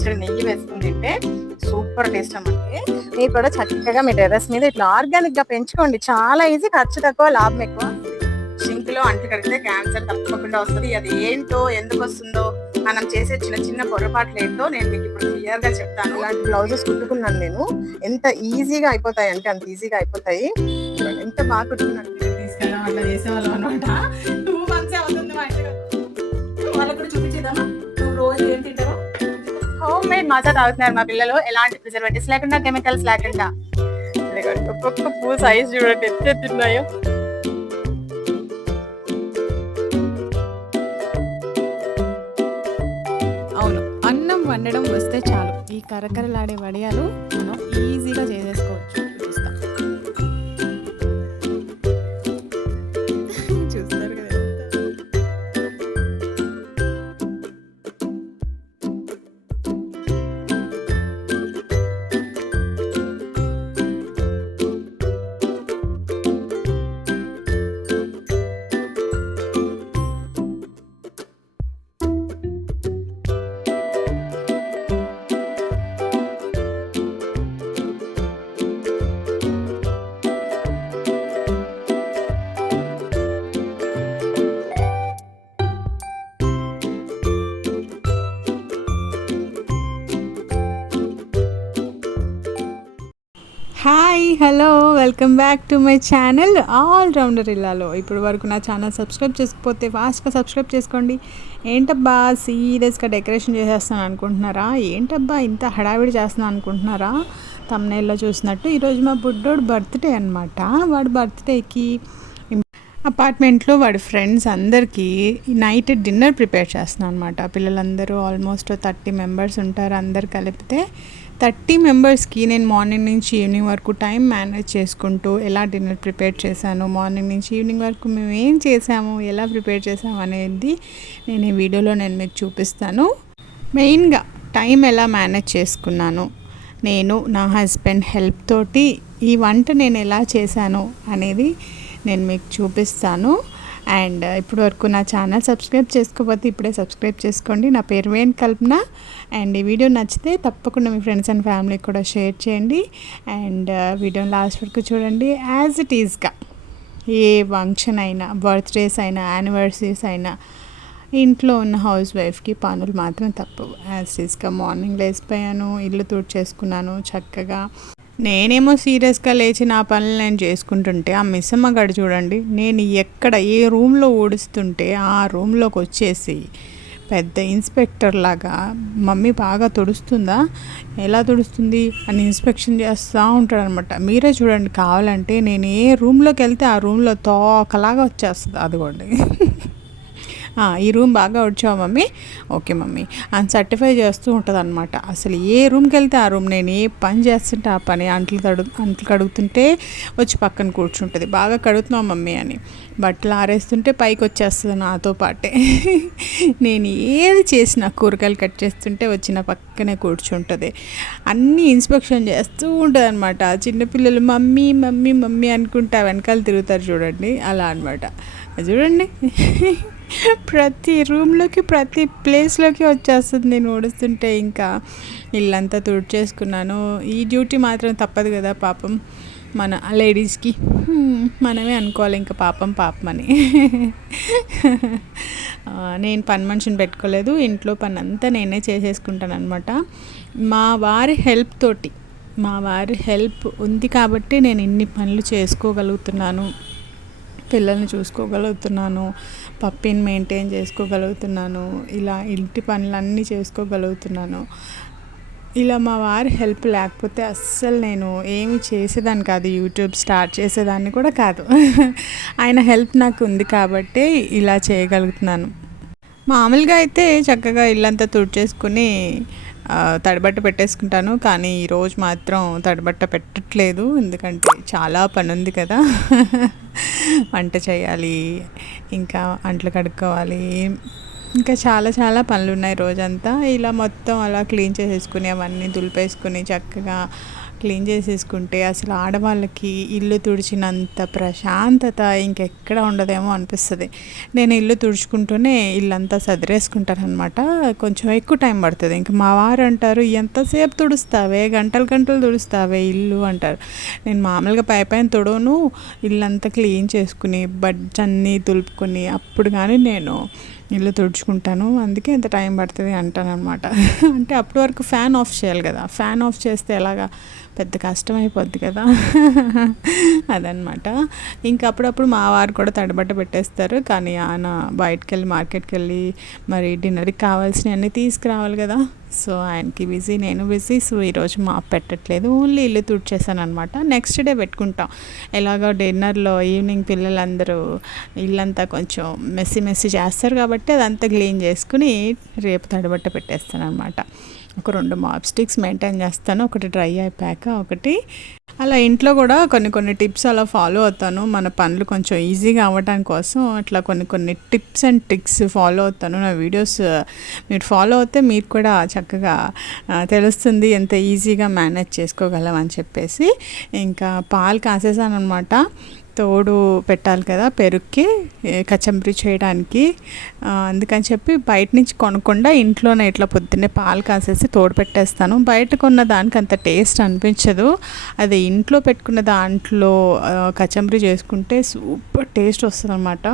పచ్చడి నెయ్యి వేసుకుని తింటే సూపర్ టేస్ట్ అన్నమాట. మీరు కూడా చక్కగా మీ టెర్రస్ మీద ఇట్లా ఆర్గానిక్ గా పెంచుకోండి. చాలా ఈజీ, ఖర్చు తక్కువ, లాభం ఎక్కువ. సింక్ లో అంట్లు కడిగితే క్యాన్సర్ తప్పకుండా వస్తుంది. అది ఏంటో, ఎందుకు వస్తుందో, మనం చేసే చిన్న చిన్న పొరపాట్లు ఏంటో నేను మీకు ఇప్పుడు క్లియర్ గా చెప్తాను. ఇలాంటి బ్లౌజెస్ కుట్టుకున్నాను నేను. ఎంత ఈజీగా అయిపోతాయి అంటే అంత ఈజీగా అయిపోతాయి. ఎంత బాగా కుట్టుకున్నాను. తీసుకెళ్ళడం అట్లా చేసేవాళ్ళం అనమాట. 2 months అవుతుంది మా ఇంటికి. వాళ్ళకి కూడా చూపించేద్దామా నువ్వు రోజు ఏం తింటావో. హోమ్ మేడ్ మాజా తాగుతున్నారు మా పిల్లలు. ఎలాంటి ప్రిజర్వేటివ్స్ లేకుండా, కెమికల్స్ లేకుండా. ఒక్కొక్క పువ్వు సైజ్ చూడండి ఎంత తిన్నాయో. అవును, అన్నం వండడం వస్తే చాలు ఈ కరకరలాడే వడియాలు మనం ఈజీగా చేసేసుకోవచ్చు. చూపిస్తాం. చూస్తారు కదా hi, hello, welcome back to my channel all rounder ఇల్లాలో. ఇప్పుడు వరకు నా ఛానల్ సబ్స్క్రైబ్ చేసుకోకపోతే ఫాస్ట్గా సబ్స్క్రైబ్ చేసుకోండి. ఏంటబ్బా సీరియస్గా డెకరేషన్ చేసేస్తాను అనుకుంటున్నారా? ఏంటబ్బా ఇంత హడావిడి చేస్తున్నాను అనుకుంటున్నారా? థంబ్నెయిల్లో చూసినట్టు ఈరోజు మా బుడ్డోడు బర్త్డే అనమాట. వాడు బర్త్డేకి అపార్ట్మెంట్లో వాడి ఫ్రెండ్స్ అందరికీ నైట్ డిన్నర్ ప్రిపేర్ చేస్తున్నాను అనమాట. పిల్లలందరూ ఆల్మోస్ట్ 30 మెంబర్స్ ఉంటారు. అందరు కలిపితే 30 మెంబర్స్కి నేను మార్నింగ్ నుంచి ఈవినింగ్ వరకు టైం మేనేజ్ చేసుకుంటూ ఎలా డిన్నర్ ప్రిపేర్ చేశాను, మార్నింగ్ నుంచి ఈవినింగ్ వరకు మేము ఏం చేసాము, ఎలా ప్రిపేర్ చేసాము అనేది నేను ఈ వీడియోలో మీకు చూపిస్తాను. మెయిన్గా టైం ఎలా మేనేజ్ చేసుకున్నాను, నేను నా హస్బెండ్ హెల్ప్ తోటి ఈ వంట నేను ఎలా చేశాను అనేది నేను మీకు చూపిస్తాను. అండ్ ఇప్పటి వరకు నా ఛానల్ సబ్స్క్రైబ్ చేసుకోకపోతే ఇప్పుడే సబ్స్క్రైబ్ చేసుకోండి. నా పేరు వేణు కల్పన. అండ్ ఈ వీడియో నచ్చితే తప్పకుండా మీ ఫ్రెండ్స్ అండ్ ఫ్యామిలీకి కూడా షేర్ చేయండి. అండ్ వీడియోని లాస్ట్ వరకు చూడండి. యాజ్ ఇట్ ఈజ్గా ఏ ఫంక్షన్ అయినా, బర్త్డేస్ అయినా, యానివర్సరీస్ అయినా ఇంట్లో ఉన్న హౌస్ వైఫ్కి పనులు మాత్రం తప్పవు. యాజ్ ఇట్ ఈజ్గా మార్నింగ్ లేచిపోయాను, ఇల్లు తుడిచేసుకున్నాను చక్కగా. నేనేమో సీరియస్గా లేచి నా పనులు నేను చేసుకుంటుంటే ఆ మిస్సమ్మ గడి చూడండి, నేను ఎక్కడ ఏ రూమ్లో ఊడుస్తుంటే ఆ రూమ్లోకి వచ్చేసి పెద్ద ఇన్స్పెక్టర్ లాగా మమ్మీ బాగా తుడుస్తుందా, ఎలా తుడుస్తుంది అని ఇన్స్పెక్షన్ చేస్తూ ఉంటాడు అనమాట. మీరే చూడండి కావాలంటే. నేను ఏ రూమ్లోకి వెళ్తే ఆ రూమ్లో తోకలాగా వచ్చేస్తుంది. అదిగోండి ఈ రూమ్ బాగా వచ్చావు మమ్మీ, ఓకే మమ్మీ అని సర్టిఫై చేస్తూ ఉంటుంది అనమాట. అసలు ఏ రూమ్కి వెళ్తే ఆ రూమ్, నేను ఏ పని చేస్తుంటే ఆ పని, అంట్లు కడుగుతుంటే వచ్చి పక్కన కూర్చుంటుంది, బాగా కడుగుతున్నావు మమ్మీ అని. బట్టలు ఆరేస్తుంటే పైకి వచ్చేస్తుంది నాతో పాటే. నేను ఏది చేసినా, కూరగాయలు కట్ చేస్తుంటే వచ్చిన పక్కనే కూర్చుంటుంది. అన్నీ ఇన్స్పెక్షన్ చేస్తూ ఉంటుంది అనమాట. చిన్నపిల్లలు మమ్మీ మమ్మీ మమ్మీ అనుకుంటా వెనకాల తిరుగుతారు చూడండి, అలా అనమాట. చూడండి ప్రతి రూమ్లోకి, ప్రతి ప్లేస్లోకి వచ్చేస్తుంది నేను ఊడుస్తుంటే. ఇంకా ఇల్లంతా తుడిచేసుకున్నాను. ఈ డ్యూటీ మాత్రం తప్పదు కదా పాపం మన లేడీస్కి. మనమే అనుకోవాలి ఇంకా పాపం అని. నేను పని మనిషిని పెట్టుకోలేదు, ఇంట్లో పని అంతా నేనే చేసేసుకుంటాను అనమాట. మా వారి హెల్ప్ ఉంది కాబట్టి నేను ఇన్ని పనులు చేసుకోగలుగుతున్నాను. పిల్లల్ని చూసుకోగలుగుతున్నాను, పప్పిని మెయింటైన్ చేసుకోగలుగుతున్నాను, ఇలా ఇంటి పనులన్నీ చేసుకోగలుగుతున్నాను. ఇలా మా వారి హెల్ప్ లేకపోతే అస్సలు నేను ఏమి చేసేదాన్ని కాదు, యూట్యూబ్ స్టార్ట్ చేసేదాన్ని కూడా కాదు. ఆయన హెల్ప్ నాకు ఉంది కాబట్టి ఇలా చేయగలుగుతున్నాను. మామూలుగా అయితే చక్కగా ఇల్లంతా తుడిచేసుకుని తడిబట్ట పెట్టేసుకుంటాను. కానీ ఈరోజు మాత్రం తడిబట్ట పెట్టట్లేదు, ఎందుకంటే చాలా పని ఉంది కదా. వంట చేయాలి, ఇంకా అంట్లు కడుక్కోవాలి, ఇంకా చాలా పనులు ఉన్నాయి రోజంతా. ఇలా మొత్తం అలా క్లీన్ చేసేసుకుని అవన్నీ దులిపేసుకుని చక్కగా క్లీన్ చేసేసుకుంటే అసలు ఆడవాళ్ళకి ఇల్లు తుడిచినంత ప్రశాంతత ఇంకెక్కడ ఉండదేమో అనిపిస్తుంది. నేను ఇల్లు తుడుచుకుంటూనే ఇల్లంతా సదిరేసుకుంటాను అనమాట. కొంచెం ఎక్కువ టైం పడుతుంది. ఇంకా మా వారు అంటారు, ఎంతసేపు తుడుస్తావే, గంటలు గంటలు తుడుస్తావే ఇల్లు అంటారు. నేను మామూలుగా పైన తుడవను, ఇల్లంతా క్లీన్ చేసుకుని బడ్స్ అన్నీ దులుపుకొని అప్పుడు కానీ నేను ఇల్లు తుడుచుకుంటాను. అందుకే ఇంత టైం పడుతుంది అంటాను అనమాట. అంటే అప్పటి వరకు ఫ్యాన్ ఆఫ్ చేయాలి కదా, ఫ్యాన్ ఆఫ్ చేస్తే ఎలాగా పెద్ద కష్టమైపోద్ది కదా. అదనమాట. ఇంకా అప్పుడప్పుడు మా వారు కూడా తడిబట్ట పెట్టేస్తారు. కానీ ఆయన బయటకు వెళ్ళి మార్కెట్కి వెళ్ళి మరి డిన్నర్కి కావాల్సినవన్నీ తీసుకురావాలి కదా. సో ఆయనకి బిజీ, నేను బిజీ. సో ఈరోజు మాప్ పెట్టట్లేదు, ఓన్లీ ఇల్లు తుడిచేసాను అనమాట. నెక్స్ట్ డే పెట్టుకుంటాం. ఎలాగో డిన్నర్లో ఈవినింగ్ పిల్లలందరూ ఇల్లంతా కొంచెం మెస్సి చేస్తారు కాబట్టి అదంతా క్లీన్ చేసుకుని రేపు తడిబట్ట పెట్టేస్తాను అనమాట. ఒక 2 మాప్ స్టిక్స్ మెయింటైన్ చేస్తాను, ఒకటి డ్రై అయిపోయాక ఒకటి. అలా ఇంట్లో కూడా కొన్ని టిప్స్ అలా ఫాలో అవుతాను. మన పనులు కొంచెం ఈజీగా అవ్వడం కోసం అట్లా కొన్ని టిప్స్ అండ్ ట్రిక్స్ ఫాలో అవుతాను. నా వీడియోస్ మీరు ఫాలో అవుతే మీరు కూడా చక్కగా తెలుస్తుంది ఎంత ఈజీగా మేనేజ్ చేసుకోగలం అని చెప్పేసి. ఇంకా పాలు కాసేసాను అనమాట. తోడు పెట్టాలి కదా పెరుగుకి, కచంబరి చేయడానికి. అందుకని చెప్పి బయట నుంచి కొనకుండా ఇంట్లోనే ఇట్లా పొద్దున్నే పాలు కాసేసి తోడు పెట్టేస్తాను. బయట కొన్న దానికి అంత టేస్ట్ అనిపించదు. అది ఇంట్లో పెట్టుకున్న దాంట్లో కచంబరి చేసుకుంటే సూపర్ టేస్ట్ వస్తుంది అనమాట.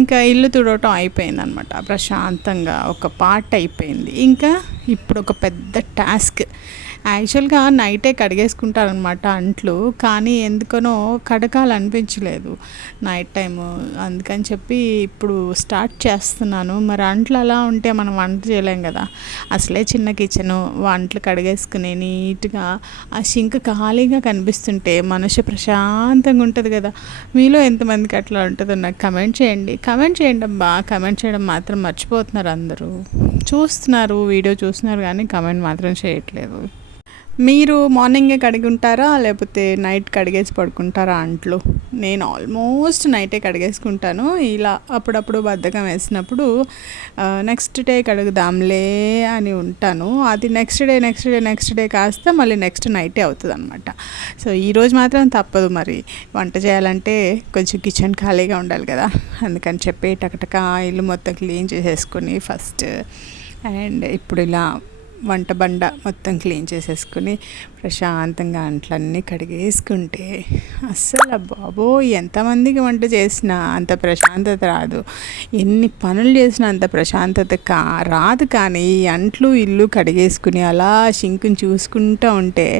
ఇంకా ఇల్లు తుడవటం అయిపోయింది అనమాట. ప్రశాంతంగా ఒక పార్ట్ అయిపోయింది. ఇంకా ఇప్పుడు ఒక పెద్ద టాస్క్. యాక్చువల్గా నైటే కడిగేసుకుంటారనమాట అంట్లు, కానీ ఎందుకనో కడగాలనిపించలేదు నైట్ టైము. అందుకని చెప్పి ఇప్పుడు స్టార్ట్ చేస్తున్నాను. మరి అంట్లు అలా ఉంటే మనం వంట చేయలేం కదా. అసలే చిన్న కిచెను, వంటలు కడిగేసుకుని నీట్గా ఆ సింక్ ఖాళీగా కనిపిస్తుంటే మనసు ప్రశాంతంగా ఉంటుంది కదా. మీలో ఎంతమందికి అట్లా ఉంటుందో నాకు కమెంట్ చేయండి అబ్బా. కమెంట్ చేయడం మాత్రం మర్చిపోతున్నారు అందరూ. చూస్తున్నారు, వీడియో చూస్తున్నారు, కానీ కమెంట్ మాత్రం చేయట్లేదు. మీరు మార్నింగే కడిగి ఉంటారా, లేకపోతే నైట్ కడిగేసి పడుకుంటారా అంట్లు? నేను ఆల్మోస్ట్ నైటే కడిగేసుకుంటాను. ఇలా అప్పుడప్పుడు బద్ధకం వేసినప్పుడు నెక్స్ట్ డే కడుగుదాంలే అని ఉంటాను. అది నెక్స్ట్ డే కాస్త మళ్ళీ నెక్స్ట్ నైటే అవుతుంది అనమాట. సో ఈరోజు మాత్రం తప్పదు. మరి వంట చేయాలంటే కొంచెం కిచెన్ ఖాళీగా ఉండాలి కదా. అందుకని చెప్పి టకటకా ఇల్లు మొత్తం క్లీన్ చేసేసుకొని ఫస్ట్, అండ్ ఇప్పుడు ఇలా వంట బండ మొత్తం క్లీన్ చేసేసుకుని ప్రశాంతంగా అంట్లన్నీ కడిగేసుకుంటే అస్సలు బాబోయ్, ఎంతమందికి వంట చేసినా అంత ప్రశాంతత రాదు. ఎన్ని పనులు చేసినా అంత ప్రశాంతత రాదు. కానీ ఈ అంట్లు ఇల్లు కడిగేసుకుని అలా సింకుని చూసుకుంటూ ఉంటే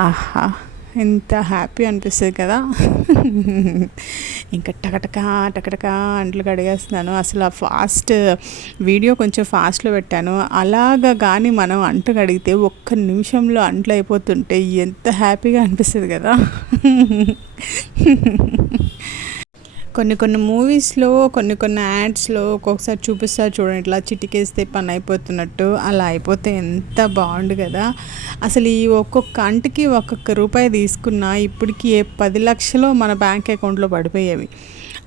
ఆహా, ఎంత హ్యాపీ అనిపిస్తుంది కదా. ఇంకా టకటకా అంట్లు కడిగేస్తున్నాను. అసలు ఆ వీడియో కొంచెం ఫాస్ట్లో పెట్టాను. అలాగా కానీ మనం అంట్లు కడిగితే ఒక్క నిమిషంలో అంట్లు అయిపోతుంటే ఎంత హ్యాపీగా అనిపిస్తుంది కదా. కొన్ని మూవీస్లో కొన్ని యాడ్స్లో ఒక్కొక్కసారి చూపిస్తారు చూడండి, ఇట్లా చిటికేస్తే పని అయిపోతున్నట్టు. అలా అయిపోతే ఎంత బాగుండు కదా. అసలు ఈ ఒక్కొక్క అంటికి ఒక్కొక్క రూపాయి తీసుకున్నా ఇప్పటికి 10 లక్షలు మన బ్యాంక్ అకౌంట్లో పడిపోయేవి.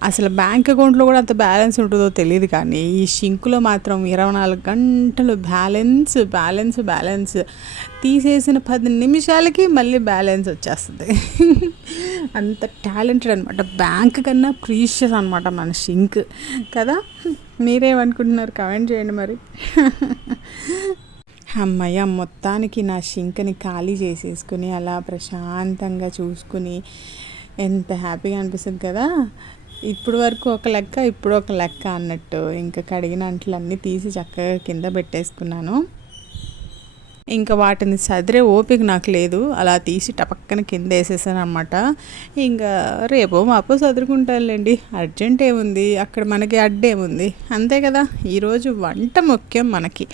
అసలు బ్యాంక్ అకౌంట్లో కూడా అంత బ్యాలెన్స్ ఉంటుందో తెలియదు, కానీ ఈ షింకులో మాత్రం 24 గంటలు బ్యాలెన్స్ తీసేసిన 10 నిమిషాలకి మళ్ళీ బ్యాలెన్స్ వచ్చేస్తుంది. అంత టాలెంటెడ్ అనమాట. బ్యాంక్ కన్నా ప్రీషియస్ అనమాట మన షింక్ కదా. మీరేమనుకుంటున్నారు కమెంట్ చేయండి మరి. అమ్మయ్య, మొత్తానికి నా షింక్ని ఖాళీ చేసేసుకుని అలా ప్రశాంతంగా చూసుకుని ఎంత హ్యాపీగా అనిపిస్తుంది కదా. ఇప్పుడు వరకు ఒక లెక్క, ఇప్పుడు ఒక లెక్క అన్నట్టు. ఇంకా కడిగిన అంట్లన్నీ తీసి చక్కగా కింద పెట్టేసుకున్నాను. ఇంకా వాటిని సదిరే ఓపిక నాకు లేదు. అలా తీసి టపక్కన కింద వేసేసాను అనమాట. ఇంకా రేపో మాపో సదురుకుంటానులేండి, అర్జెంట్ ఏముంది అక్కడ, మనకి అడ్డేముంది, అంతే కదా. ఈరోజు వంట ముఖ్యం మనకి.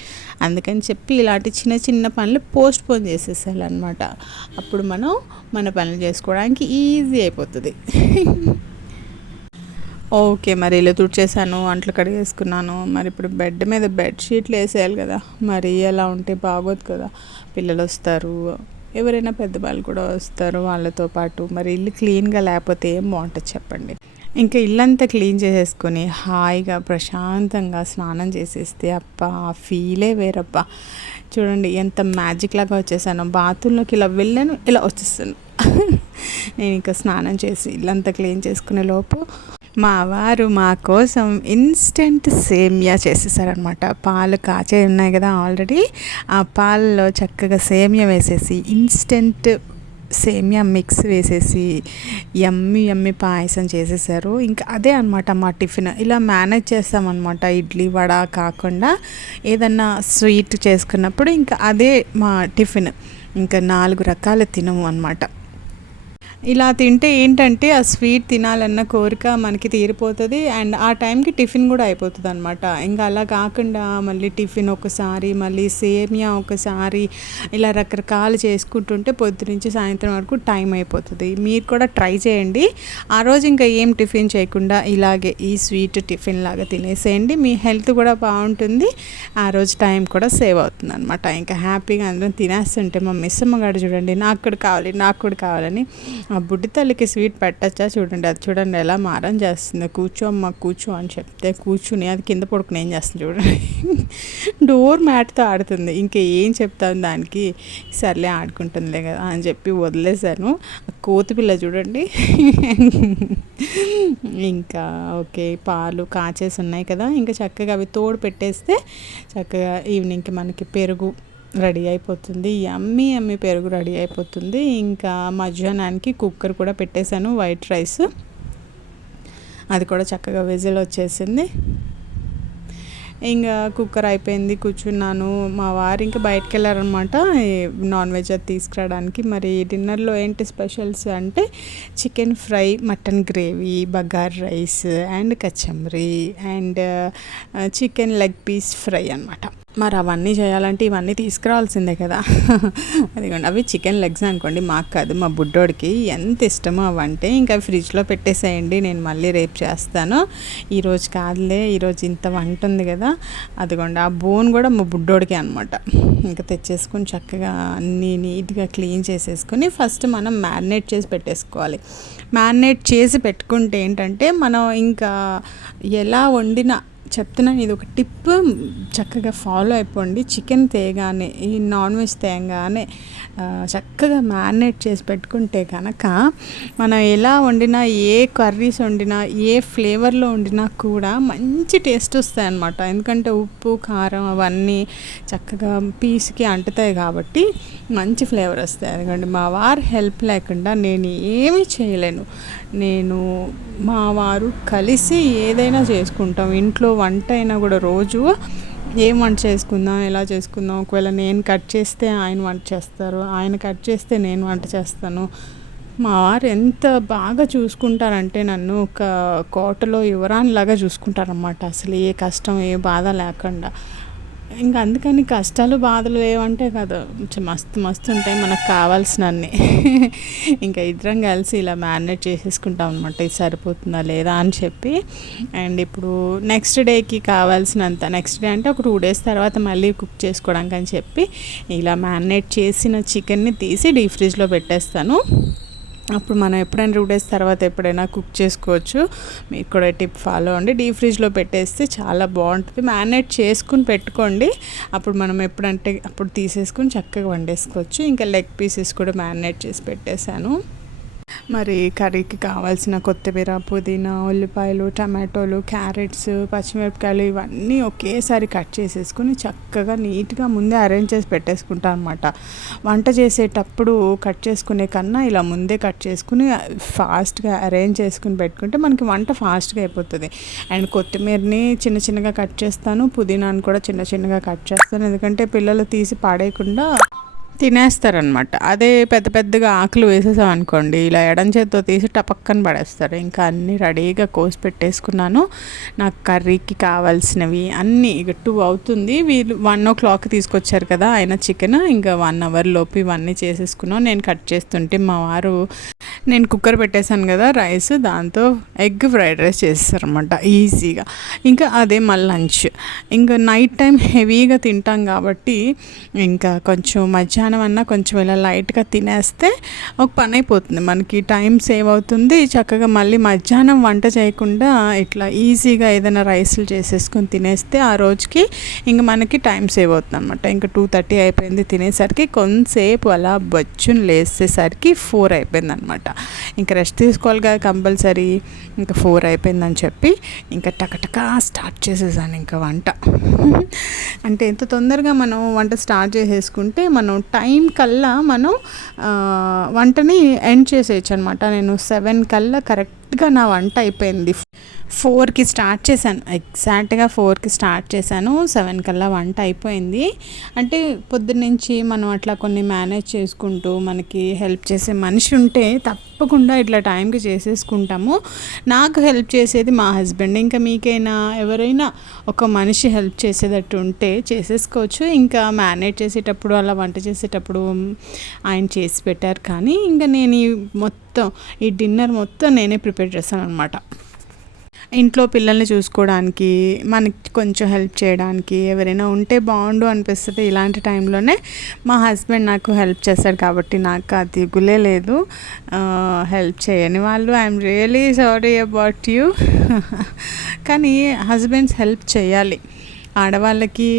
అందుకని చెప్పి ఇలాంటి చిన్న పనులు పోస్ట్ పోన్ చేసేసాలన్నమాట. అప్పుడు మనం మన పనులు చేసుకోవడానికి ఈజీ అయిపోతుంది. ఓకే, మరి ఇల్లు తుడిచేసాను, అంట్లు కడిగేసుకున్నాను. మరి ఇప్పుడు బెడ్ మీద బెడ్షీట్లు వేసేయాలి కదా. మరి అలా ఉంటే బాగోదు కదా. పిల్లలు వస్తారు, ఎవరైనా పెద్దవాళ్ళు కూడా వస్తారు, వాళ్ళతో పాటు మరి ఇల్లు క్లీన్గా లేకపోతే ఏం బాగుంటుంది చెప్పండి. ఇంకా ఇల్లంతా క్లీన్ చేసేసుకొని హాయిగా ప్రశాంతంగా స్నానం చేసేస్తే అబ్బా, ఆ ఫీలే వేరబ్బా. చూడండి ఎంత మ్యాజిక్ లాగా వచ్చేసాను. బాత్రూంలోకి ఇలా వెళ్ళాను, ఇలా వచ్చేసాను. నేను ఇంకా స్నానం చేసి ఇల్లంతా క్లీన్ చేసుకునే లోపు మా వారు మా కోసం ఇన్స్టెంట్ సేమియా చేసేసారనమాట. పాలు కాచే ఉన్నాయి కదా ఆల్రెడీ, ఆ పాలలో చక్కగా సేమియా వేసేసి ఇన్స్టెంట్ సేమియా మిక్స్ వేసేసి యమ్మీ పాయసం చేసేసారు. ఇంకా అదే అనమాట మా టిఫిన్. ఇలా మేనేజ్ చేస్తామన్నమాట. ఇడ్లీ వడ కాకుండా ఏదన్నా స్వీట్ చేసుకున్నప్పుడు ఇంకా అదే మా టిఫిన్. ఇంకా 4 రకాలు తినము అనమాట. ఇలా తింటే ఏంటంటే ఆ స్వీట్ తినాలన్న కోరిక మనకి తీరిపోతుంది, అండ్ ఆ టైంకి టిఫిన్ కూడా అయిపోతుంది అనమాట. ఇంకా అలా కాకుండా మళ్ళీ టిఫిన్ ఒకసారి, మళ్ళీ సేమియా ఒకసారి, ఇలా రకరకాలు చేసుకుంటుంటే పొద్దునుంచి సాయంత్రం వరకు టైం అయిపోతుంది. మీరు కూడా ట్రై చేయండి. ఆ రోజు ఇంకా ఏం టిఫిన్ చేయకుండా ఇలాగే ఈ స్వీట్ టిఫిన్ లాగా తినేసేయండి. మీ హెల్త్ కూడా బాగుంటుంది, ఆ రోజు టైం కూడా సేవ్ అవుతుంది అనమాట. ఇంకా హ్యాపీగా అందరం తినేస్తుంటే మా మిస్సమ్మ గారు చూడండి, నాకు కూడా కావాలని ఆ బుడ్డి తల్లికి స్వీట్ పెట్టచ్చా చూడండి. అది చూడండి ఎలా మారం చేస్తుంది. కూర్చో అమ్మ కూర్చో అని చెప్తే కూర్చుని అది కింద పడుకుని ఏం చేస్తుంది చూడండి. డోర్ మ్యాట్తో ఆడుతుంది. ఇంకా ఏం చెప్తాను దానికి, సర్లే ఆడుకుంటుందిలే కదా అని చెప్పి వదిలేశాను. కోతి పిల్ల చూడండి. ఇంకా ఓకే, పాలు కాచేసి ఉన్నాయి కదా, ఇంకా చక్కగా అవి తోడు పెట్టేస్తే చక్కగా ఈవినింగ్కి మనకి పెరుగు రెడీ అయిపోతుంది. యమ్మీ పెరుగు రెడీ అయిపోతుంది. ఇంకా మధ్యాహ్నానికి కుక్కర్ కూడా పెట్టేశాను, వైట్ రైస్. అది కూడా చక్కగా విజిల్ వచ్చేసింది. ఇంకా కుక్కర్ అయిపోయింది, కూర్చున్నాను. మా వారు ఇంకా బయటకు వెళ్ళారనమాట నాన్ వెజ్ అది తీసుకురావడానికి. మరి డిన్నర్లో ఏంటి స్పెషల్స్ అంటే chicken fry, mutton gravy, bagar rice and kachumbari and chicken leg piece fry అనమాట. మరి అవన్నీ చేయాలంటే ఇవన్నీ తీసుకురావాల్సిందే కదా. అదిగోండి, అవి చికెన్ లెగ్స్ అనుకోండి, మాకు కాదు మా బుడ్డోడికి ఎంత ఇష్టమో అవంటే. ఇంకా ఫ్రిడ్జ్లో పెట్టేసేయండి, నేను మళ్ళీ రేపు చేస్తాను, ఈరోజు కాదులే, ఈరోజు ఇంత వంట ఉంది కదా. అదిగోండి, ఆ బోన్ కూడా మా బుడ్డోడికి అనమాట. ఇంకా తెచ్చేసుకొని చక్కగా అన్నీ నీట్గా క్లీన్ చేసేసుకొని ఫస్ట్ మనం మ్యారినేట్ చేసి పెట్టేసుకోవాలి. మ్యారినేట్ చేసి పెట్టుకుంటే ఏంటంటే మనం ఇంకా ఎలా వండినా, చెప్తున్నాను ఇది ఒక టిప్, చక్కగా ఫాలో అయిపోండి. చికెన్ తేగానే, ఈ నాన్ వెజ్ తేగానే చక్కగా మ్యారినేట్ చేసి పెట్టుకుంటే కనుక మనం ఎలా వండినా, ఏ కర్రీస్ వండినా, ఏ ఫ్లేవర్లో వండినా కూడా మంచి టేస్ట్ వస్తాయి అన్నమాట. ఎందుకంటే ఉప్పు కారం అవన్నీ చక్కగా పీస్కి అంటుతాయి కాబట్టి మంచి ఫ్లేవర్ వస్తాయి. ఎందుకంటే మా వారు హెల్ప్ లేకుండా నేను ఏమీ చేయలేను. నేను మా వారు కలిసి ఏదైనా చేసుకుంటాం. ఇంట్లో వంట అయినా కూడా రోజు ఏం వంట చేసుకుందాం, ఎలా చేసుకుందాం, ఒకవేళ నేను కట్ చేస్తే ఆయన వంట చేస్తారు, ఆయన కట్ చేస్తే నేను వంట చేస్తాను. మా వారు ఎంత బాగా చూసుకుంటారంటే నన్ను ఒక కోటలో యువరాణిలాగా చూసుకుంటారన్నమాట. అసలు ఏ కష్టం ఏ బాధ లేకుండా. ఇంకా అందుకని కష్టాలు బాధలు ఏమంటే కదా, మస్తు ఉంటాయి మనకు కావాల్సినన్ని. ఇంకా ఇద్దరం కలిసి ఇలా మ్యారినేట్ చేసేసుకుంటాం అనమాట. ఇది సరిపోతుందా లేదా అని చెప్పి. అండ్ ఇప్పుడు నెక్స్ట్ డేకి కావాల్సినంత, నెక్స్ట్ డే అంటే ఒక 2 days తర్వాత మళ్ళీ కుక్ చేసుకోవడానికి అని చెప్పి ఇలా మ్యారినేట్ చేసిన చికెన్ని తీసి డీప్ ఫ్రిడ్జ్లో పెట్టేస్తాను. అప్పుడు మనం ఎప్పుడైనా 2 days తర్వాత ఎప్పుడైనా కుక్ చేసుకోవచ్చు. మీరు కూడా టిప్ ఫాలో అండి. డీప్ ఫ్రిడ్జ్లో పెట్టేస్తే చాలా బాగుంటుంది. మ్యారినేట్ చేసుకుని పెట్టుకోండి, అప్పుడు మనం ఎప్పుడంటే అప్పుడు తీసేసుకుని చక్కగా వండేసుకోవచ్చు. ఇంకా లెగ్ పీసెస్ కూడా మ్యారినేట్ చేసి పెట్టేశాను. మరి కర్రీకి కావాల్సిన కొత్తిమీర, పుదీనా, ఉల్లిపాయలు, టమాటోలు, క్యారెట్స్, పచ్చిమిరపకాయలు ఇవన్నీ ఒకేసారి కట్ చేసేసుకుని చక్కగా నీట్గా ముందే అరేంజ్ చేసి పెట్టేసుకుంటాను అనమాట. వంట చేసేటప్పుడు కట్ చేసుకునే కన్నా ఇలా ముందే కట్ చేసుకుని ఫాస్ట్గా అరేంజ్ చేసుకుని పెట్టుకుంటే మనకి వంట ఫాస్ట్గా అయిపోతుంది. అండ్ కొత్తిమీరని చిన్నగా కట్ చేస్తాను, పుదీనాను కూడా చిన్నగా కట్ చేస్తాను. ఎందుకంటే పిల్లలు తీసి పాడేయకుండా తినేస్తారనమాట. అదే పెద్దగా ఆకులు వేసేసాం అనుకోండి, ఇలా ఎడం చేత్తో తీసి టపక్కన పడేస్తారు. ఇంకా అన్నీ రెడీగా కోసి పెట్టేసుకున్నాను. నాకు కర్రీకి కావాల్సినవి అన్నీ ఇక 2 అవుతుంది. వీళ్ళు 1 o'clock తీసుకొచ్చారు కదా ఆయన చికెన్. ఇంకా 1 hour లోపు ఇవన్నీ చేసేసుకున్నాం. నేను కట్ చేస్తుంటే మా వారు, నేను కుక్కర్ పెట్టేశాను కదా రైస్, దాంతో ఎగ్ ఫ్రైడ్ రైస్ చేసేసారనమాట ఈజీగా. ఇంకా అదే మళ్ళీ లంచ్. ఇంకా నైట్ టైం హెవీగా తింటాం కాబట్టి ఇంకా కొంచెం మధ్యాహ్నం మధ్యాహ్నం అన్నా కొంచెం ఇలా లైట్గా తినేస్తే ఒక పని అయిపోతుంది, మనకి టైం సేవ్ అవుతుంది. చక్కగా మళ్ళీ మధ్యాహ్నం వంట చేయకుండా ఇట్లా ఈజీగా ఏదైనా రైస్లు చేసేసుకొని తినేస్తే ఆ రోజుకి ఇంక మనకి టైం సేవ్ అవుతుంది అనమాట. ఇంకా 2:30 అయిపోయింది తినేసరికి. కొంతసేపు అలా బొచ్చును లేసేసరికి 4 అయిపోయింది అనమాట. ఇంకా రెస్ట్ తీసుకోవాలి కదా కంపల్సరీ. ఇంకా 4 అయిపోయిందని చెప్పి ఇంకా టకటకా స్టార్ట్ చేసేసాను ఇంకా వంట. అంటే ఎంత తొందరగా మనం వంట స్టార్ట్ చేసేసుకుంటే మనం టైం కల్లా మనం వంటని ఎండ్ చేసేయచ్చు అనమాట. నేను 7 కల్లా కరెక్ట్గా నా వంట అయిపోయింది. 4కి స్టార్ట్ చేశాను, ఎగ్జాక్ట్గా 4కి స్టార్ట్ చేశాను. 7 కల్లా వంట అయిపోయింది. అంటే పొద్దున్నుంచి మనం అట్లా కొన్ని మేనేజ్ చేసుకుంటూ మనకి హెల్ప్ చేసే మనిషి ఉంటే తప్పకుండా ఇట్లా టైంకి చేసేసుకుంటాము. నాకు హెల్ప్ చేసేది మా హస్బెండ్. ఇంకా మీకైనా ఎవరైనా ఒక మనిషి హెల్ప్ చేసేటట్టు ఉంటే చేసేసుకోవచ్చు. ఇంకా మేనేజ్ చేసేటప్పుడు అలా వంట చేసేటప్పుడు ఆయన చేసి పెట్టారు. కానీ ఇంకా నేను ఈ డిన్నర్ మొత్తం నేనే ప్రిపేర్ చేశాను అనమాట. ఇంట్లో పిల్లల్ని చూసుకోవడానికి, మనకి కొంచెం హెల్ప్ చేయడానికి ఎవరైనా ఉంటే బాగుండు అనిపిస్తుంది. ఇలాంటి టైంలోనే మా హస్బెండ్ నాకు హెల్ప్ చేశాడు కాబట్టి నాకు అది గులే లేదు. హెల్ప్ చేయని వాళ్ళు I'm really sorry about you. కానీ హస్బెండ్స్ హెల్ప్ చేయాలి. ఆడవాళ్ళకి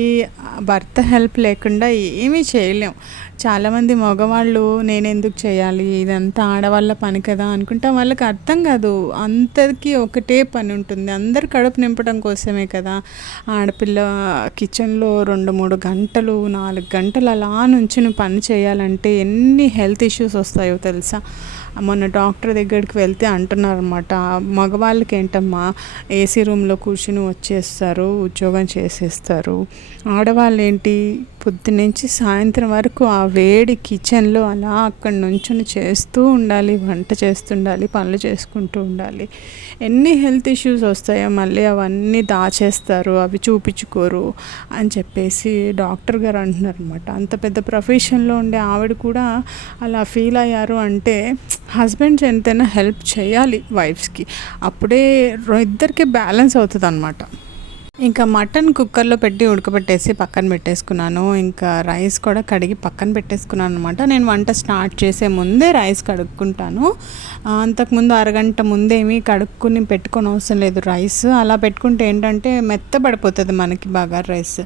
భర్త హెల్ప్ లేకుండా ఏమీ చేయలేం. చాలామంది మగవాళ్ళు నేనెందుకు చేయాలి, ఇదంతా ఆడవాళ్ళ పని కదా అనుకుంటా. వాళ్ళకి అర్థం కాదు, అందరికీ ఒకటే పని ఉంటుంది. అందరు కడుపు నింపడం కోసమే కదా. ఆడపిల్ల కిచెన్లో 2-3 గంటలు 4 గంటలు అలా నుంచుని పని చేయాలంటే ఎన్ని హెల్త్ ఇష్యూస్ వస్తాయో తెలుసా. మొన్న డాక్టర్ దగ్గరికి వెళ్తే అంటున్నారన్నమాట, మగవాళ్ళకి ఏంటమ్మా ఏసీ రూమ్లో కూర్చుని వచ్చేస్తారు, ఉద్యోగం చేసేస్తారు. ఆడవాళ్ళు ఏంటి పొద్దున్నుంచి సాయంత్రం వరకు ఆ వేడి కిచెన్లో అలా అక్కడి నుంచుని చేస్తూ ఉండాలి, వంట చేస్తుండాలి, పనులు చేసుకుంటూ ఉండాలి. ఎన్ని హెల్త్ ఇష్యూస్ వస్తాయో, మళ్ళీ అవన్నీ దాచేస్తారు, అవి చూపించుకోరు అని చెప్పేసి డాక్టర్ గారు అంటున్నారు అనమాట. అంత పెద్ద ప్రొఫెషన్లో ఉండే ఆవిడ కూడా అలా ఫీల్ అయ్యారు అంటే హస్బెండ్స్ ఎంతైనా హెల్ప్ చేయాలి వైఫ్స్కి. అప్పుడే ఇద్దరికి బ్యాలెన్స్ అవుతుంది అనమాట. ఇంకా మటన్ కుక్కర్లో పెట్టి ఉడకబెట్టేసి పక్కన పెట్టేసుకున్నాను. ఇంకా రైస్ కూడా కడిగి పక్కన పెట్టేసుకున్నాను అనమాట. నేను వంట స్టార్ట్ చేసే ముందే రైస్ కడుక్కుంటాను. అంతకుముందు అరగంట ముందేమి కడుక్కుని పెట్టుకొని అవసరం లేదు రైస్. అలా పెట్టుకుంటే ఏంటంటే మెత్తబడిపోతుంది మనకి బాగా రైస్.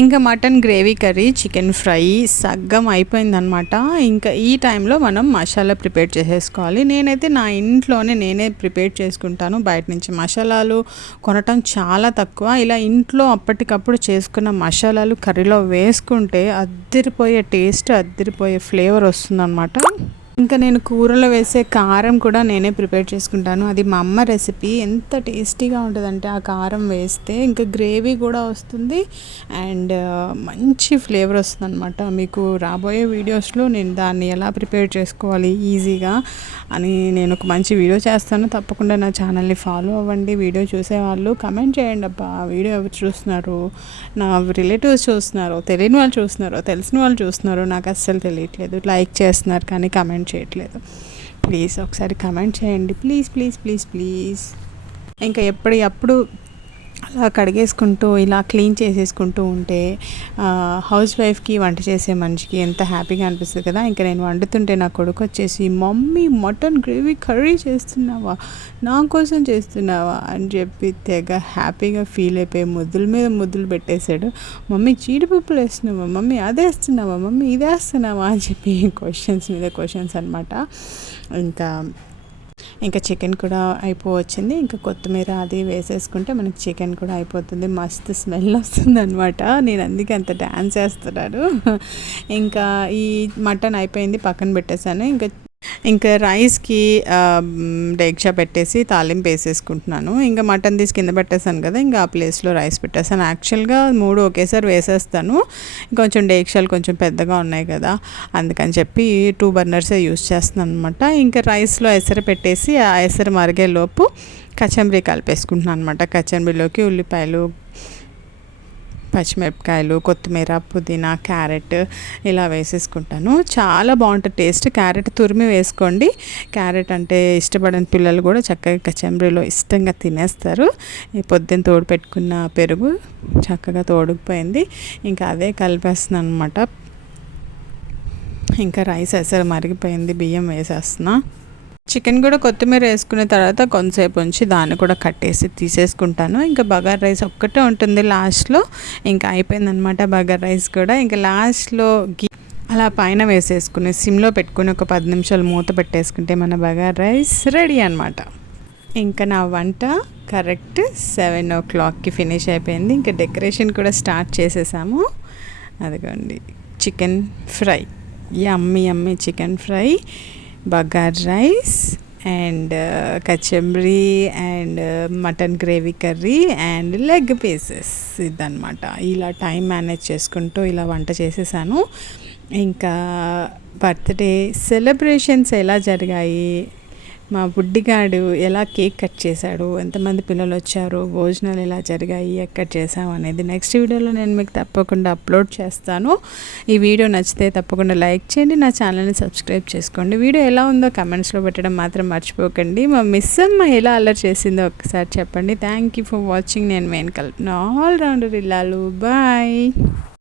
ఇంకా mutton gravy curry, chicken fry సగ్గం అయిపోయిందనమాట. ఇంకా ఈ టైంలో మనం మసాలా ప్రిపేర్ చేసేసుకోవాలి. నేనైతే నా ఇంట్లోనే నేనే ప్రిపేర్ చేసుకుంటాను. బయట నుంచి మసాలాలు కొనటం చాలా తక్కువ. ఇలా ఇంట్లో అప్పటికప్పుడు చేసుకున్న మసాలాలు కర్రీలో వేసుకుంటే అద్దిరిపోయే టేస్ట్, అద్దిరిపోయే ఫ్లేవర్ వస్తుందన్నమాట. ఇంకా నేను కూరలో వేసే కారం కూడా నేనే ప్రిపేర్ చేసుకుంటాను. అది మా అమ్మ రెసిపీ. ఎంత టేస్టీగా ఉంటుందంటే ఆ కారం వేస్తే ఇంకా గ్రేవీ కూడా వస్తుంది అండ్ మంచి ఫ్లేవర్ వస్తుంది అనమాట. మీకు రాబోయే వీడియోస్లో నేను దాన్ని ఎలా ప్రిపేర్ చేసుకోవాలి ఈజీగా అని నేను ఒక మంచి వీడియో చేస్తాను. తప్పకుండా నా ఛానల్ని ఫాలో అవ్వండి. వీడియో చూసేవాళ్ళు కమెంట్ చేయండి, అబ్బా వీడియో ఎవరు చూస్తున్నారు, నా రిలేటివ్స్ చూస్తున్నారు, తెలియని వాళ్ళు చూస్తున్నారు, తెలిసిన వాళ్ళు చూస్తున్నారు, నాకు అస్సలు తెలియట్లేదు. లైక్ చేస్తున్నారు కానీ కమెంట్ చేయట్లేదు. ప్లీజ్ ఒకసారి కమెంట్ చేయండి, ప్లీజ్ ప్లీజ్ ప్లీజ్ ప్లీజ్. ఇంకా ఎప్పటికప్పుడు అలా కడిగేసుకుంటూ ఇలా క్లీన్ చేసేసుకుంటూ ఉంటే హౌస్ వైఫ్కి, వంట చేసే మనిషికి ఎంత హ్యాపీగా అనిపిస్తుంది కదా. ఇంకా నేను వండుతుంటే నా కొడుకు వచ్చేసి, మమ్మీ మటన్ గ్రేవీ కర్రీ చేస్తున్నావా, నా కోసం చేస్తున్నావా అని చెప్పి తెగ హ్యాపీగా ఫీల్ అయిపోయి ముద్దుల మీద ముద్దులు పెట్టేశాడు. మమ్మీ జీడిపప్పులు వేస్తున్నావా, మమ్మీ అది వేస్తున్నావా, మమ్మీ ఇది వేస్తున్నావా అని చెప్పి క్వశ్చన్స్ మీద క్వశ్చన్స్ అనమాట. ఇంకా చికెన్ కూడా అయిపోవచ్చింది. ఇంకా కొత్తిమీర అది వేసేసుకుంటే మనకి చికెన్ కూడా అయిపోతుంది. మస్తు స్మెల్ వస్తుంది అనమాట. నేను అందుకే అంత డ్యాన్స్ చేస్తున్నాను. ఇంకా ఈ మటన్ అయిపోయింది, పక్కన పెట్టేశాను. ఇంకా రైస్కి డేక్షా పెట్టేసి తాలింపు వేసేసుకుంటున్నాను. ఇంకా మటన్ తీసి కింద పెట్టేసాను కదా, ఇంకా ఆ ప్లేస్లో రైస్ పెట్టేసాను. యాక్చువల్గా 3 ఒకేసారి వేసేస్తాను. కొంచెం డేక్షాలు కొంచెం పెద్దగా ఉన్నాయి కదా, అందుకని చెప్పి 2 బర్నర్సే యూస్ చేస్తున్నాను అనమాట. ఇంకా రైస్లో ఎసరు పెట్టేసి ఆ ఎసరు మరిగేలోపు కచంబరి కలిపేసుకుంటున్నాను అనమాట. కచంబరిలోకి ఉల్లిపాయలు, పచ్చిమిరపకాయలు, కొత్తిమీర, పుదీనా, క్యారెట్ ఇలా వేసేసుకుంటాను. చాలా బాగుంటుంది టేస్ట్. క్యారెట్ తురిమి వేసుకోండి. క్యారెట్ అంటే ఇష్టపడని పిల్లలు కూడా చక్కగా కచంబరిలో ఇష్టంగా తినేస్తారు. పొద్దున్న తోడు పెట్టుకున్న పెరుగు చక్కగా తోడుకుపోయింది. ఇంకా అదే కలిపేస్తున్నాను అనమాట. ఇంకా రైస్ అసలు మరిగిపోయింది, బియ్యం వేసేస్తున్నా. చికెన్ కూడా కొత్తిమీర వేసుకున్న తర్వాత కొంతసేపు ఉంచి దాన్ని కూడా కట్టేసి తీసేసుకుంటాను. ఇంకా బగార్ రైస్ ఒక్కటే ఉంటుంది లాస్ట్లో. ఇంకా అయిపోయిందనమాట బగార్ రైస్ కూడా. ఇంకా లాస్ట్లో అలా పైన వేసేసుకుని సిమ్లో పెట్టుకుని ఒక 10 నిమిషాలు మూత పెట్టేసుకుంటే మన బగార్ రైస్ రెడీ అనమాట. ఇంకా నా వంట కరెక్ట్ 7 o'clockకి ఫినిష్ అయిపోయింది. ఇంకా డెకరేషన్ కూడా స్టార్ట్ చేసేసాము. అదిగోండి chicken fry, yummy chicken fry, bagar rice and kachumbari and mutton gravy curry and leg pieces. ఇదన్నమాట. ఇలా టైం మేనేజ్ చేసుకుంటూ ఇలా వంట చేసేసాను. ఇంకా బర్త్డే సెలబ్రేషన్స్ ఎలా జరిగాయి, మా బుడ్డిగాడు ఎలా కేక్ కట్ చేశాడు, ఎంతమంది పిల్లలు వచ్చారు, భోజనాలు ఎలా జరిగాయి, ఎక్కడ చేసాము అనేది నెక్స్ట్ వీడియోలో నేను మీకు తప్పకుండా అప్లోడ్ చేస్తాను. ఈ వీడియో నచ్చితే తప్పకుండా లైక్ చేయండి, నా ఛానల్ని సబ్స్క్రైబ్ చేసుకోండి. వీడియో ఎలా ఉందో కమెంట్స్లో పెట్టడం మాత్రం మర్చిపోకండి. మా మిస్ అమ్మ ఎలా అల్లరి చేసిందో ఒకసారి చెప్పండి. Thank you for watching. నేను మెయిన్ కల్పన, ఆల్ రౌండర్ ఇల్లాలు. బాయ్.